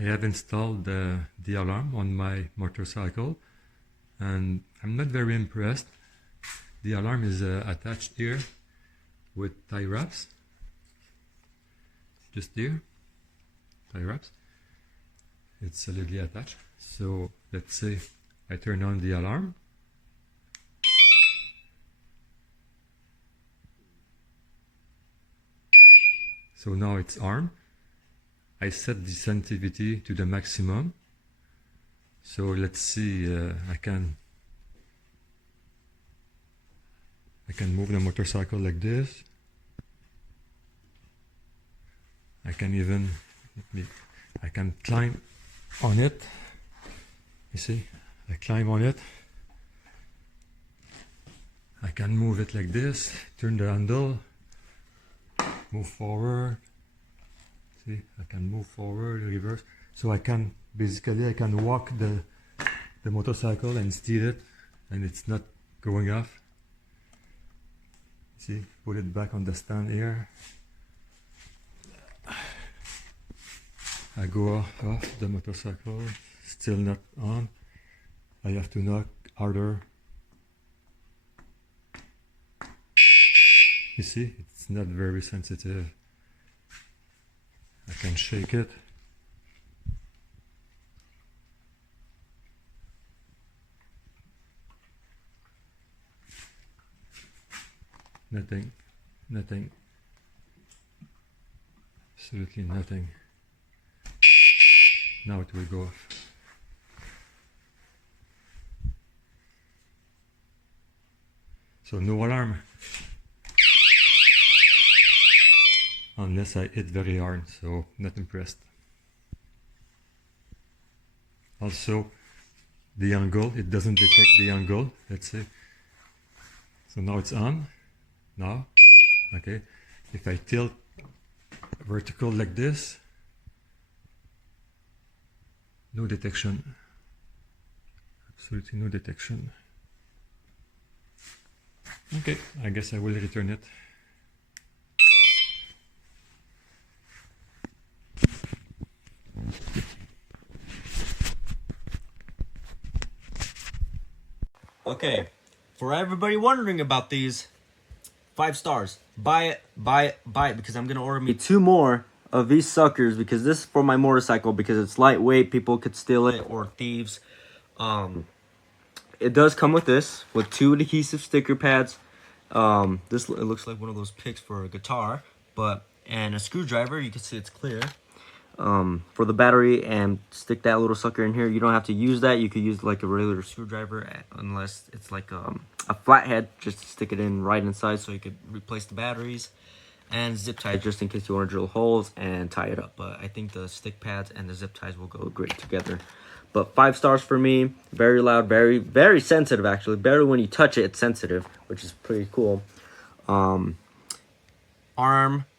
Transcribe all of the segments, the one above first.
I have installed the alarm on my motorcycle, and I'm not very impressed. The alarm is attached here with tie wraps, just here, tie wraps. It's solidly attached. So let's say I turn on the alarm. So now it's armed. I set the sensitivity to the maximum. So let's see, I can move the motorcycle like this. I can even, I can climb on it. You see, I climb on it. I can move it like this, turn the handle, move forward. See, I can move forward, reverse. So I can walk the motorcycle and steer it, and it's not going off. See, put it back on the stand here. I go off the motorcycle, still not on. I have to knock harder. You see, it's not very sensitive. I can shake it. Nothing, nothing, absolutely nothing. Now it will go off. So no alarm. Unless I hit very hard, so not impressed. Also, the angle, it doesn't detect the angle, let's say. So now it's on, now, okay. If I tilt vertical like this, no detection, absolutely no detection. Okay, I guess I will return it. Okay, for everybody wondering about these, 5 stars. Buy it, buy it, buy it, because I'm gonna order me 2 more of these suckers, because this is for my motorcycle, because it's lightweight, people could steal it, or thieves. It does come with this, with 2 adhesive sticker pads. It looks like one of those picks for a guitar, and a screwdriver. You can see it's clear. For the battery, and stick that little sucker in here. You don't have to use that. You could use like a regular screwdriver, unless it's like a flathead, just to stick it in right inside so you could replace the batteries. And zip ties, just in case you want to drill holes and tie it up. But I think the stick pads and the zip ties will go great together. But 5 stars for me. Very loud, very, very sensitive actually. Barely when you touch it, it's sensitive, which is pretty cool. Arm,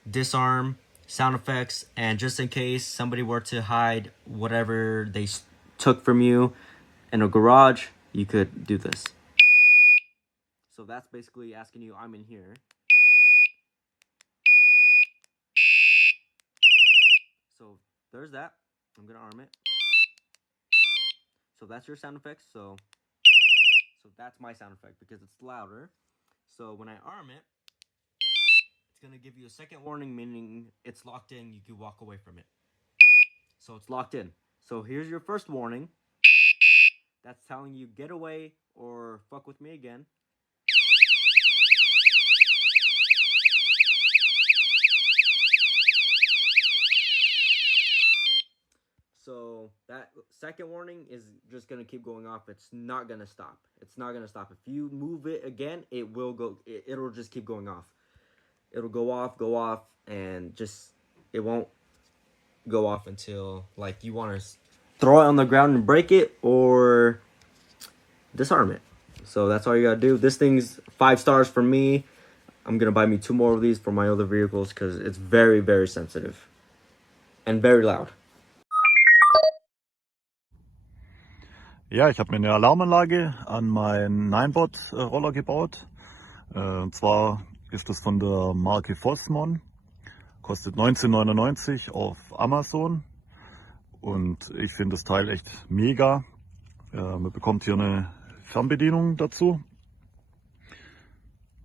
disarm, sound effects, and just in case somebody were to hide whatever they took from you in a garage, you could do this. So that's basically asking you, I'm in here. So there's that. I'm gonna arm it. So that's your sound effects. So that's my sound effect because it's louder. So when I arm it, it's gonna give you a second warning, meaning it's locked in. You can walk away from it. So it's locked in. So here's your first warning. That's telling you get away or fuck with me again. So that second warning is just gonna keep going off. It's not gonna stop. It's not gonna stop. If you move it again, it will go. It'll just keep going off. It'll go off, and just it won't go off until like you want to throw it on the ground and break it or disarm it. So that's all you gotta do. This thing's 5 stars for me. I'm gonna buy me 2 more of these for my other vehicles because it's very, very sensitive and very loud. Ja, ich habe mir eine Alarmanlage an meinen Ninebot-Roller gebaut. Und zwar ist das von der Marke Fosmon. Kostet 19,99 auf Amazon. und ich finde das Teil echt mega. Man bekommt hier eine Fernbedienung dazu.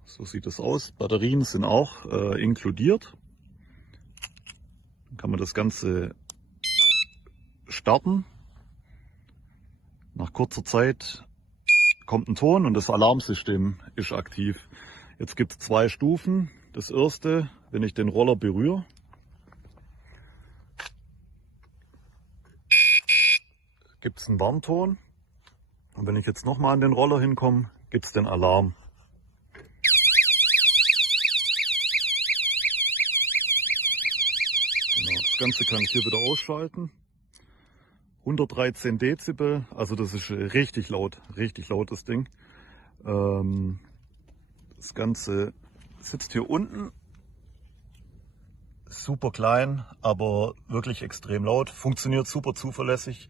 So sieht es aus. Batterien sind auch inkludiert. Dann kann man das Ganze starten. Nach kurzer Zeit kommt ein Ton und das Alarmsystem ist aktiv. Jetzt gibt es 2 Stufen. Das erste, wenn ich den Roller berühre, gibt es einen Warnton. Und wenn ich jetzt nochmal an den Roller hinkomme, gibt es den Alarm. Genau, das Ganze kann ich hier wieder ausschalten. 113 Dezibel, also das ist richtig laut das Ding. Das Ganze sitzt hier unten, super klein, aber wirklich extrem laut, funktioniert super zuverlässig.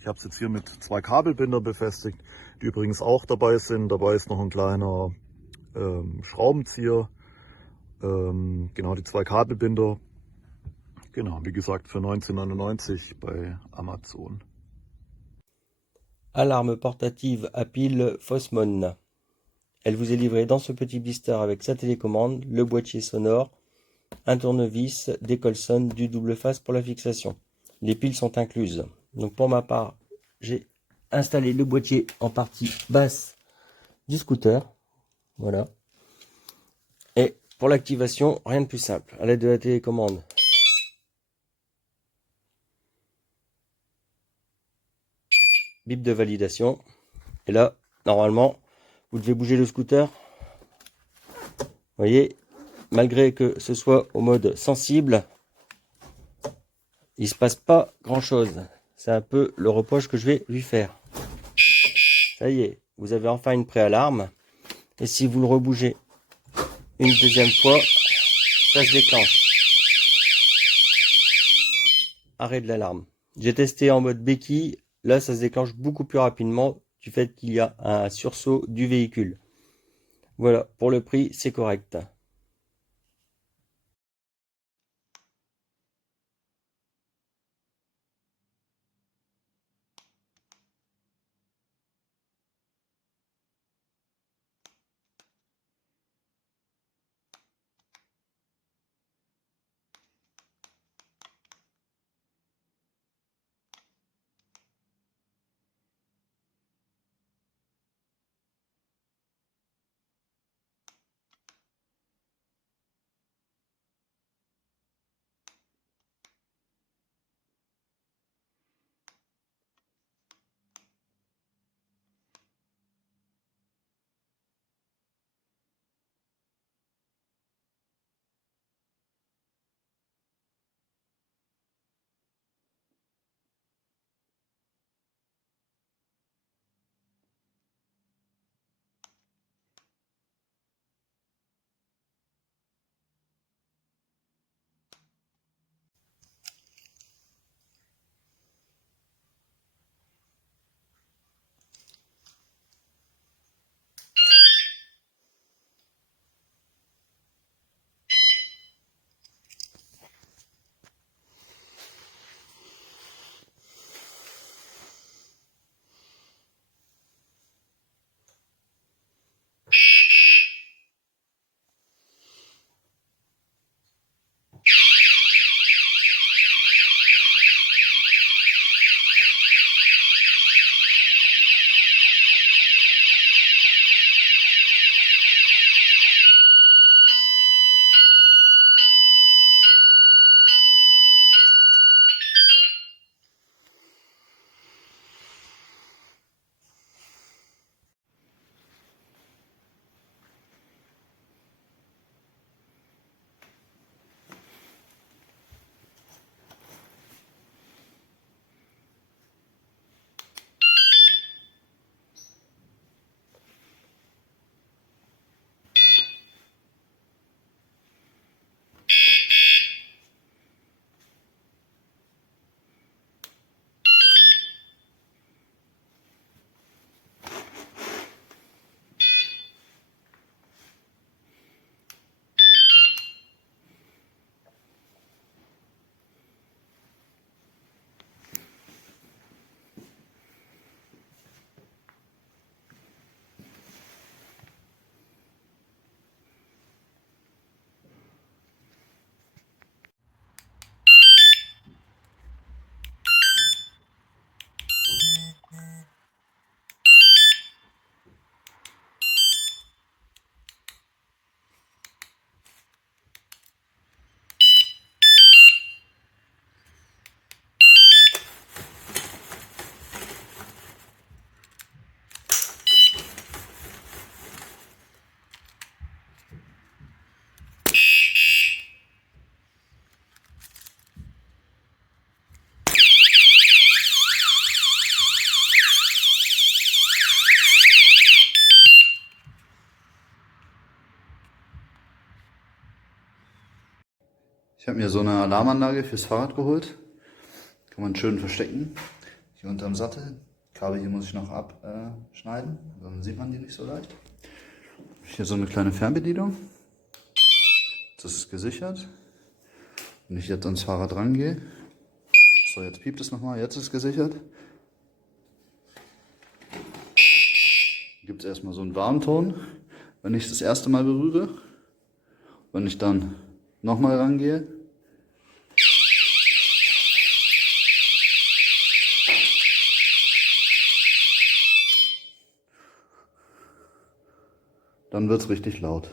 Ich habe es jetzt hier mit 2 Kabelbinder befestigt, die übrigens auch dabei sind. Dabei ist noch ein kleiner Schraubenzieher, genau die 2 Kabelbinder. Genau, wie gesagt, für 19,99 bei Amazon. Alarme portative à pile Fosmon. Elle vous est livrée dans ce petit blister avec sa télécommande, le boîtier sonore, un tournevis, des colsonnes, du double face pour la fixation. Les piles sont incluses. Donc pour ma part, j'ai installé le boîtier en partie basse du scooter. Voilà. Et pour l'activation, rien de plus simple. À l'aide de la télécommande, bip de validation. Et là, normalement, vous devez bouger le scooter. Vous voyez, malgré que ce soit au mode sensible, il se passe pas grand chose. C'est un peu le reproche que je vais lui faire. Ça y est, vous avez enfin une préalarme. Et si vous le rebougez une deuxième fois, ça se déclenche. Arrêt de l'alarme. J'ai testé en mode béquille. Là, ça se déclenche beaucoup plus rapidement du fait qu'il y a un sursaut du véhicule. Voilà, pour le prix, c'est correct. habe mir so eine Alarmanlage fürs Fahrrad geholt. Kann man schön verstecken. Hier unterm Sattel. Kabel hier muss ich noch abschneiden, dann sieht man die nicht so leicht. Hier so eine kleine Fernbedienung. Das ist gesichert. Wenn ich jetzt ans Fahrrad rangehe. So, jetzt piept es nochmal. Jetzt ist es gesichert. Gibt es erstmal so einen Warnton, wenn ich das erste Mal berühre. Wenn ich dann nochmal rangehe, dann wird es richtig laut.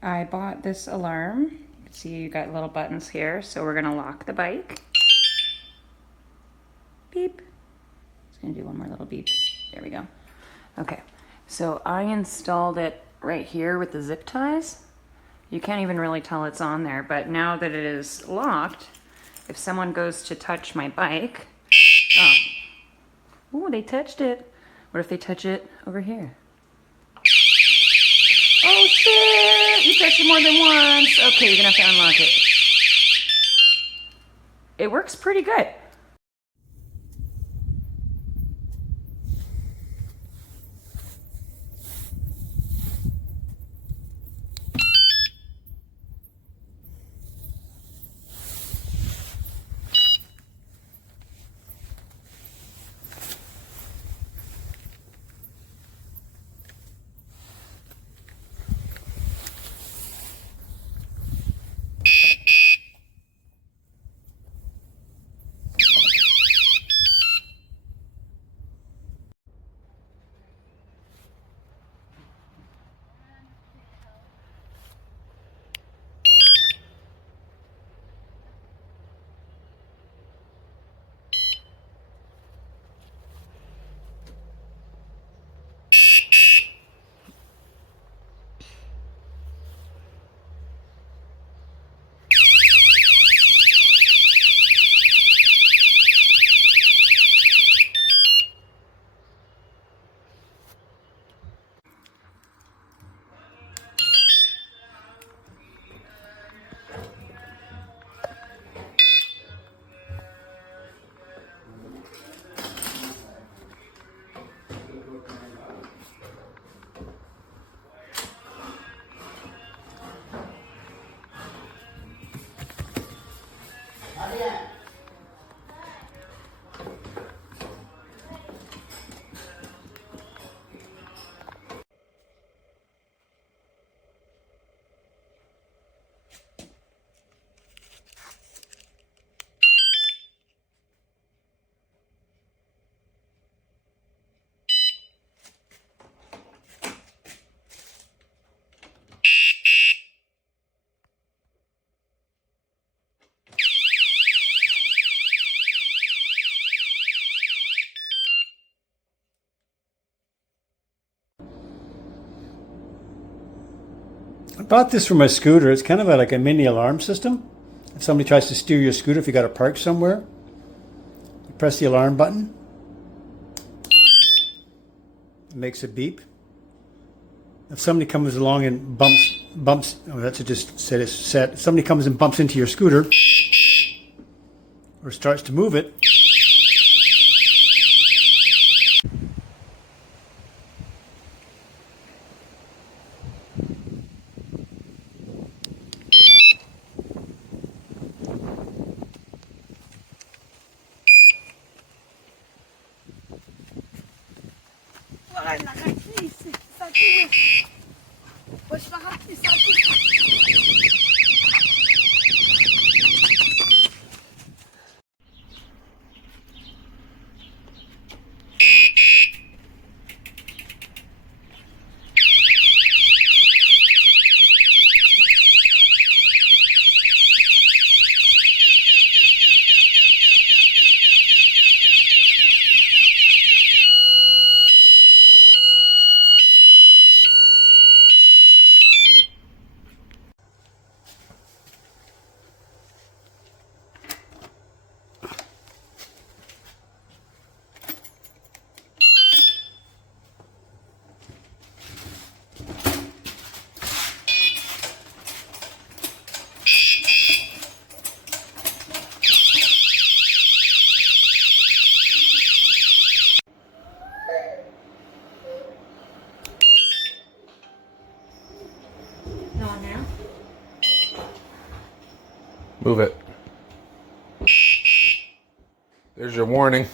I bought this alarm. You can see you got little buttons here, so we're gonna lock the bike. Beep. It's gonna do one more little beep. There we go. Okay, so I installed it right here with the zip ties. You can't even really tell it's on there, but now that it is locked, if someone goes to touch my bike, oh, ooh, they touched it. What if they touch it over here? Oh shit! You touched it more than once. Okay, you're gonna have to unlock it. It works pretty good. I bought this for my scooter. It's kind of like a mini alarm system. If somebody tries to steer your scooter, if you got to park somewhere, you press the alarm button. It makes a beep. If somebody comes along and bumps, oh, that's just said it's set. If somebody comes and bumps into your scooter or starts to move it, Move it. There's your warning.